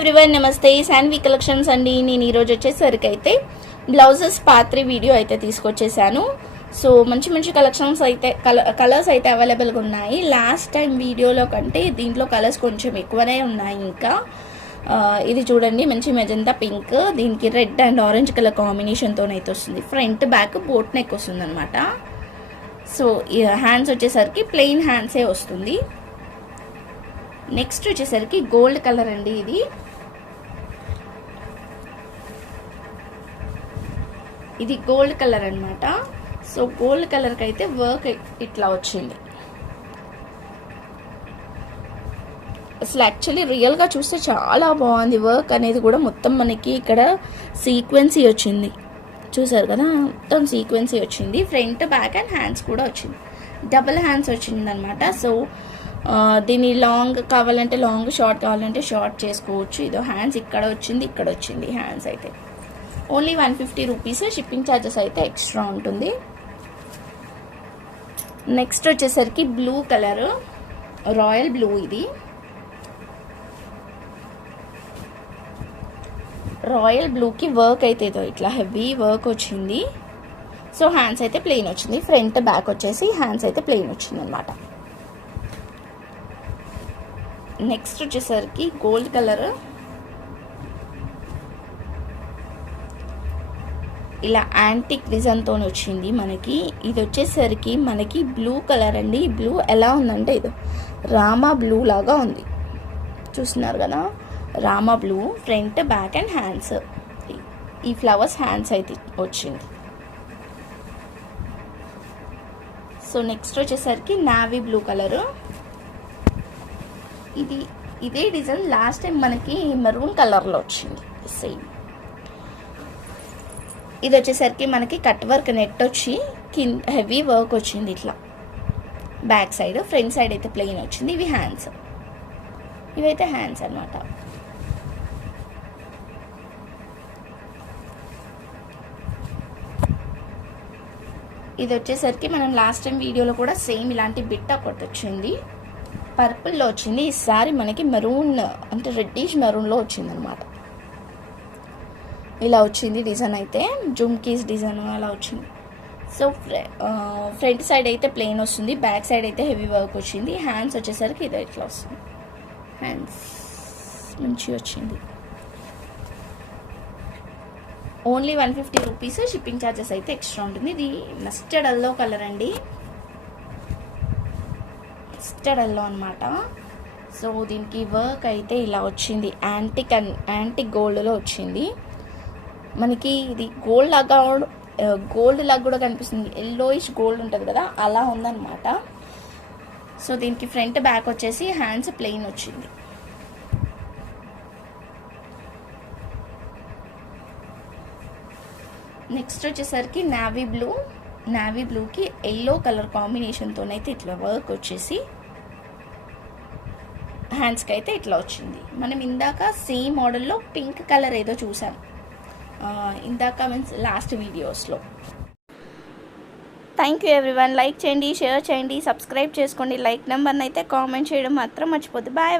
Everyone నమస్తే. Shanvi collections అండి. నేను ఈరోజు వచ్చేసరికి అయితే బ్లౌజెస్ పాత్రి వీడియో అయితే తీసుకొచ్చేసాను. సో మంచి మంచి కలెక్షన్స్ అయితే కలర్స్ అయితే అవైలబుల్గా ఉన్నాయి. లాస్ట్ టైం వీడియోలో కంటే దీంట్లో కలర్స్ కొంచెం ఎక్కువనే ఉన్నాయి ఇంకా. ఇది చూడండి మంచి మెజంతా పింక్. దీనికి రెడ్ అండ్ ఆరెంజ్ కలర్ కాంబినేషన్తో అయితే వస్తుంది. ఫ్రంట్ బ్యాక్ బోట్ నెక్ వస్తుంది అనమాట సో హ్యాండ్స్ వచ్చేసరికి ప్లెయిన్ హ్యాండ్సే వస్తుంది. నెక్స్ట్ వచ్చేసరికి గోల్డ్ కలర్ అండి ఇది. ఇది గోల్డ్ కలర్ అన్నమాట. సో గోల్డ్ కలర్కి అయితే వర్క్ ఇట్లా వచ్చింది. అసలు యాక్చువల్లీ రియల్గా చూస్తే చాలా బాగుంది. వర్క్ అనేది కూడా మొత్తం మనకి ఇక్కడ సీక్వెన్సీ వచ్చింది. చూసారు కదా? మొత్తం సీక్వెన్సీ వచ్చింది. ఫ్రంట్ బ్యాక్ అండ్ హ్యాండ్స్ కూడా వచ్చింది. డబుల్ హ్యాండ్స్ వచ్చిందనమాట సో దీన్ని లాంగ్ కావాలంటే లాంగ్ షార్ట్ కావాలంటే షార్ట్ చేసుకోవచ్చు. ఇదో హ్యాండ్స్ ఇక్కడ వచ్చింది ఇక్కడ వచ్చింది హ్యాండ్స్ అయితే. Only one fifty rupees shipping charges అయితే ఎక్స్ట్రా ఉంటుంది. నెక్స్ట్ వచ్చేసరికి బ్లూ కలర్ రాయల్ బ్లూ ఇది. రాయల్ బ్లూకి వర్క్ అయితే ఇట్లా హెవీ వర్క్ వచ్చింది. సో హ్యాండ్స్ అయితే ప్లెయిన్ వచ్చింది. ఫ్రంట్ బ్యాక్ వచ్చేసి హ్యాండ్స్ అయితే ప్లెయిన్ వచ్చింది అనమాట నెక్స్ట్ వచ్చేసరికి గోల్డ్ కలర్ ఇలా యాంటిక్ డిజైన్తో వచ్చింది మనకి. ఇది వచ్చేసరికి మనకి బ్లూ కలర్ అండి. బ్లూ ఎలా ఉందంటే ఇది రామా బ్లూ లాగా ఉంది. చూస్తున్నారు కదా? Rama blue front back and hands ఈ ఫ్లవర్స్ హ్యాండ్స్ అయితే వచ్చింది. సో నెక్స్ట్ వచ్చేసరికి నావీ బ్లూ కలరు ఇది ఇదే డిజైన్ లాస్ట్ టైం మనకి మెరూన్ కలర్లో వచ్చింది. సేమ్ ఇది వచ్చేసరికి మనకి కట్ వర్క్ నెట్ వచ్చి కింద హెవీ వర్క్ వచ్చింది ఇట్లా. బ్యాక్ సైడ్ ఫ్రంట్ సైడ్ అయితే ప్లెయిన్ వచ్చింది. ఇవి హ్యాండ్స్. ఇవైతే హ్యాండ్స్ అన్నమాట. ఇది వచ్చేసరికి మనం లాస్ట్ టైం వీడియోలో కూడా సేమ్ ఇలాంటి బిట్ ఒకటి వచ్చింది. పర్పుల్లో వచ్చింది. ఈసారి మనకి మెరూన్ అంటే రెడ్డిష్ మెరూన్లో వచ్చింది అనమాట ఇలా వచ్చింది డిజైన్ అయితే. జుమ్కీస్ డిజైన్ అలా వచ్చింది. సో ఫ్రంట్ సైడ్ అయితే ప్లెయిన్ వస్తుంది. బ్యాక్ సైడ్ అయితే హెవీ వర్క్ వచ్చింది. హ్యాండ్స్ వచ్చేసరికి ఇది ఇట్లా వస్తుంది. హ్యాండ్స్ మంచి వచ్చింది. Only one fifty rupees. Shipping charges అయితే ఎక్స్ట్రా ఉంటుంది. ఇది మస్టర్డ్ అల్లో కలర్ అండి. మస్టర్డ్ అల్లో అనమాట సో దీనికి వర్క్ అయితే ఇలా వచ్చింది. యాంటిక్ అండ్ యాంటిక్ గోల్డ్లో వచ్చింది. మనకి ఇది గోల్డ్ లాగా గోల్డ్ లాగా కూడా కనిపిస్తుంది. ఎల్లోయిష్ గోల్డ్ ఉంటుంది కదా అలా ఉందన్నమాట. సో దీనికి ఫ్రంట్ బ్యాక్ వచ్చేసి హ్యాండ్స్ ప్లెయిన్ వచ్చింది. నెక్స్ట్ వచ్చేసరికి నావీ బ్లూ నావీ బ్లూకి ఎల్లో కలర్ కాంబినేషన్తోనైతే ఇట్లా వర్క్ వచ్చేసి హ్యాండ్స్కి అయితే ఇట్లా వచ్చింది. మనం ఇందాక సేమ్ మోడల్లో పింక్ కలర్ ఏదో చూసాం. ఇందాక మీన్స్ లాస్ట్ వీడియోస్లో థ్యాంక్ యూ ఎవ్రీవన్ లైక్ చేయండి షేర్ చేయండి సబ్స్క్రైబ్ చేసుకోండి. లైక్ నెంబర్ని అయితే కామెంట్ చేయడం మాత్రం మర్చిపోద్దు. బాయ్